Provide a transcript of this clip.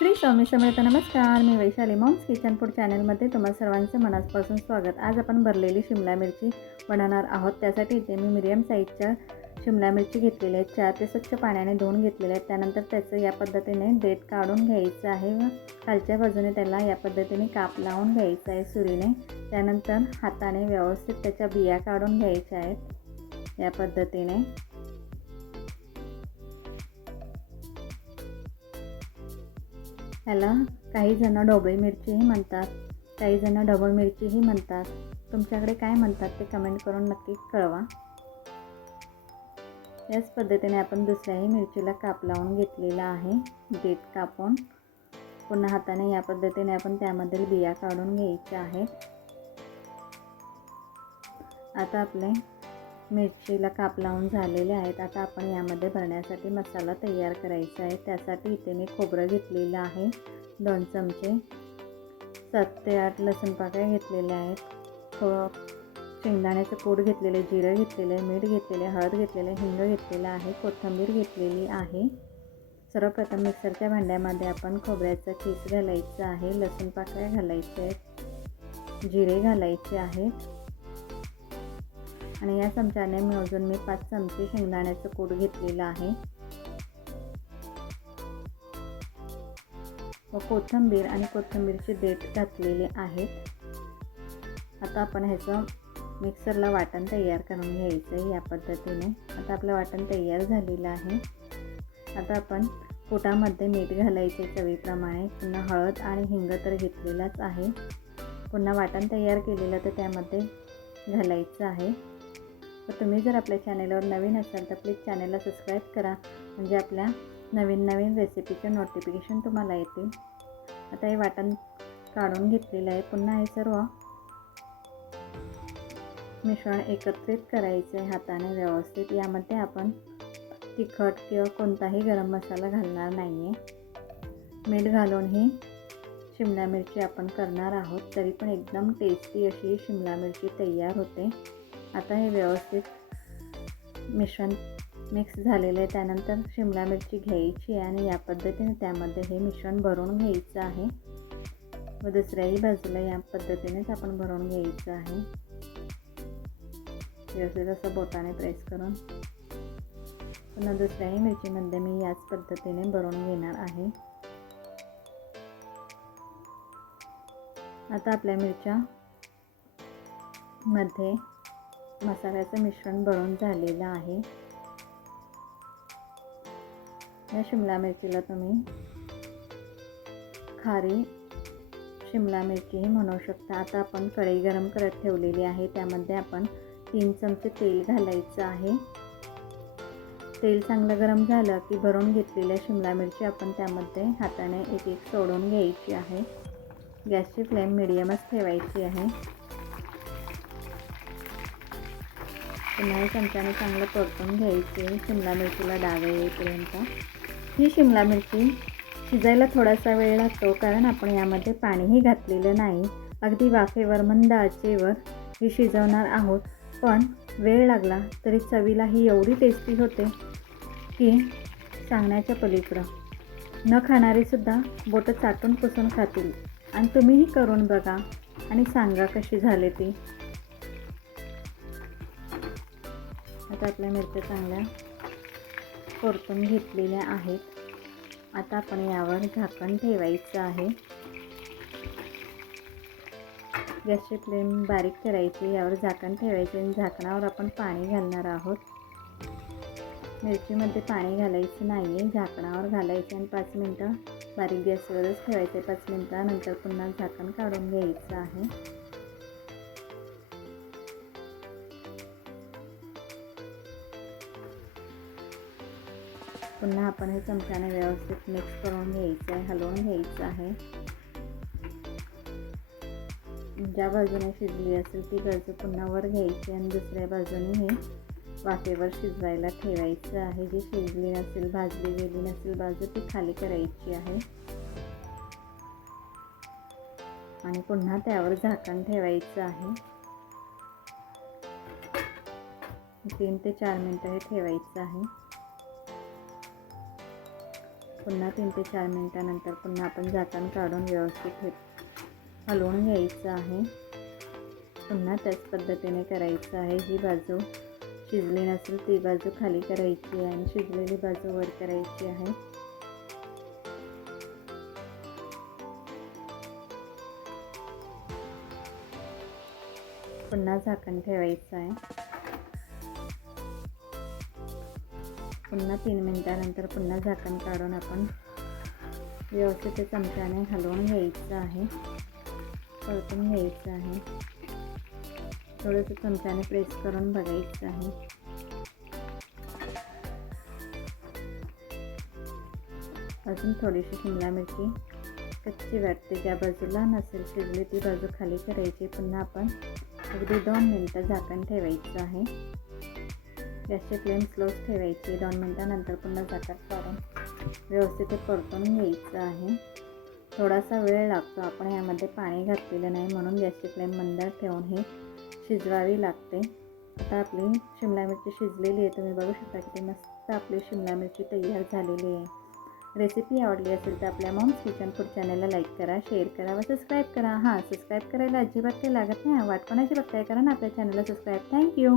श्री स्वामी समर्थ. नमस्कार मी Vaishali moms kitchen food चॅनलमध्ये तुम्हा सर्वांचं मनापासून स्वागत. आज आपण भरलेली शिमला मिरची बनवणार आहोत. त्यासाठी इथे मी मिडियम साईजच्या शिमला मिरची घेतलेली आहे चार ते स्वच्छ पाण्याने धुवून घेतलेले आहेत. त्यानंतर त्याचं या पद्धतीने देठ काढून घ्यायचं आहे व खालच्या बाजूने त्याला या पद्धतीने काप लावून घ्यायचं आहे सुरीने. त्यानंतर हाताने व्यवस्थित त्याच्या बिया काढून घ्यायच्या आहेत या पद्धतीने. ह्याला काही जणं ढोबळी मिरचीही म्हणतात काही जणं डबल मिरचीही म्हणतात. तुमच्याकडे काय म्हणतात ते कमेंट करून नक्की कळवा. याच पद्धतीने आपण दुसऱ्याही मिरचीला काप लावून घेतलेला आहे. देठ कापून पुन्हा हाताने या पद्धतीने आपण त्यामधील बिया काढून घ्यायच्या आहेत. आता आपले मिरचीला काप लावून झालेले आहेत. आता आपण यामध्ये भरण्यासाठी मसाला तयार करायचा आहे. त्यासाठी इथे मी खोबरं घेतलेलं आहे. दोन चमचे सात ते आठ लसूण पाकळ्या घेतलेल्या आहेत. थोडं शेंगदाण्याचं पूड घेतलेले जिरं घेतलेलं आहे मीठ घेतलेले हळद घेतलेले हिंग घेतलेलं आहे कोथिंबीर घेतलेली आहे. सर्वप्रथम मिक्सरच्या भांड्यामध्ये आपण खोबऱ्याचा खीस घालायचा आहे लसूण पाकळ्या घालायचे आहेत जिरे घालायचे आहेत. आणि या चमच्याने मोजून मी पाच चमचे शेंगदाण्याचं कूट घेतलेलं आहे. व कोथिंबीर आणि कोथंबीरचे देठ घातलेले आहेत आता आपण ह्याचं मिक्सरला वाटण तयार करून घ्यायचं आहे या पद्धतीने. आता आपलं वाटण तयार झालेलं आहे. आता आपण पोटामध्ये मीठ घालायचे चवीप्रमाणे. पुन्हा हळद आणि हिंग तर घेतलेलाच आहे. पुन्हा वाटण तयार केलेलं तर त्यामध्ये घालायचं आहे. तर तुम्ही जर आपल्या चॅनेलवर नवीन असाल तर प्लीज चॅनेलला सबस्क्राईब करा. म्हणजे आपल्या नवीन नवीन रेसिपीचे नोटिफिकेशन तुम्हाला येतील. आता हे वाटण काढून घेतलेलं आहे. पुन्हा हे सर्व मिश्रण एकत्रित करायचं आहे हाताने व्यवस्थित. यामध्ये आपण तिखट किंवा कोणताही गरम मसाला घालणार नाही आहे मीठ घालून ही शिमला मिरची आपण करणार आहोत. तरी पण एकदम टेस्टी अशी शिमला मिरची तयार होते. आता हे व्यवस्थित मिश्रण मिक्स झालेलं आहे. त्यानंतर शिमला मिरची घ्यायची आहे आणि या पद्धतीने त्यामध्ये हे मिश्रण भरून घ्यायचं आहे. व दुसऱ्याही बाजूला या पद्धतीनेच आपण भरून घ्यायचं आहे. व्यवस्थित असं बोटाने प्रेस करून. पुन्हा दुसऱ्याही मिरचीमध्ये मी याच पद्धतीने भरून घेणार आहे. आता आपल्या मिरच्या मध्ये मसाल्याचं मिश्रण भरून झालेलं आहे. या शिमला मिरचीला तुम्ही खारी शिमला मिरचीही म्हणू शकता. आता आपण कढई गरम करत ठेवलेली आहे. त्यामध्ये आपण तीन चमचे तेल घालायचं आहे. तेल चांगलं गरम झालं की भरून घेतलेल्या शिमला मिरची आपण त्यामध्ये हाताने एक एक सोडून घ्यायची आहे. गॅसची फ्लेम मिडियमच ठेवायची आहे. पुन्हा चमच्याने चांगलं परतून घ्यायचे. शिमला मिरचीला डाग येईपर्यंत. ही शिमला मिरची शिजायला थोडासा वेळ लागतो कारण आपण यामध्ये पाणीही घातलेलं नाही. अगदी वाफेवर मंद आचेवर ही शिजवणार आहोत. पण वेळ लागला तरी चवीला ही एवढी टेस्टी होते की सांगण्याच्या पलीकडं. न खाणारीसुद्धा बोटं चाटून पुसून खातील. आणि तुम्हीही करून बघा आणि सांगा कशी झाले ती. आता आपल्या मिरच्या चांगल्या परतून घेतलेल्या आहेत. आता आपण यावर झाकण ठेवायचं आहे. गॅसची फ्लेम बारीक करायची यावर झाकण ठेवायचे आणि झाकणावर आपण पाणी घालणार आहोत. मिरचीमध्ये पाणी घालायचं नाही आहे झाकणावर घालायचे आणि पाच मिनटं बारीक गॅसवरच ठेवायचे. पाच मिनटानंतर पुन्हा झाकण काढून घ्यायचं आहे. पुन्हा आपण हे चमच्याने व्यवस्थित मिक्स करून घ्यायचं आहे हलवून घ्यायचं आहे. ज्या बाजूने शिजली असेल ती बाजू पुन्हा वर घ्यायची आणि दुसऱ्या बाजूने हे वाफेवर शिजवायला ठेवायचं आहे. जी शिजली नसेल भाजली गेली नसेल बाजू ती खाली करायची आहे. आणि पुन्हा त्यावर झाकण ठेवायचं आहे. तीन ते चार मिनटं हे ठेवायचं आहे. पुन्हा तीन ते चार मिनटानंतर पुन्हा आपण झाकण काढून व्यवस्थित हे हलवून घ्यायचं आहे. पुन्हा त्याच पद्धतीने करायचं आहे. ही बाजू शिजली नसेल ती बाजू खाली करायची आहे आणि शिजलेली बाजू वर करायची आहे. पुन्हा झाकण ठेवायचं आहे. पुन्हा तीन मिनटानंतर पुन्हा झाकण काढून आपण व्यवस्थित चमच्याने हलवून घ्यायचं आहे. परतून घ्यायचं आहे. थोडंसं चमच्याने प्रेस करून बघायचं आहे. अजून थोडीशी शिमला मिरची कच्ची वाटते. ज्या बाजूला नसेल शिजली ती बाजू खाली करायची. पुन्हा आपण अगदी दोन मिनटं झाकण ठेवायचं आहे. गॅसची फ्लेम स्लोच ठेवायची. दोन मिनटानंतर पुन्हा झाकण काढून व्यवस्थित ते परतून घ्यायचं आहे. थोडासा वेळ लागतो. आपण यामध्ये पाणी घातलेलं नाही म्हणून गॅसची फ्लेम मंद ठेवून हे शिजवावी लागते. आता आपली शिमला मिरची शिजलेली आहे. तुम्ही बघू शकता किती मस्त आपली शिमला मिरची तयार झालेली आहे. रेसिपी आवडली असेल तर आपल्या मॉम्स किचन फूड चॅनलला लाईक करा शेअर करा व सबस्क्राईब करा. हां सबस्क्राईब करायला अजिबात काही लागत नाही. वाट कोणाची बघताय कारण आपल्या चॅनलला सबस्क्राईब थँक्यू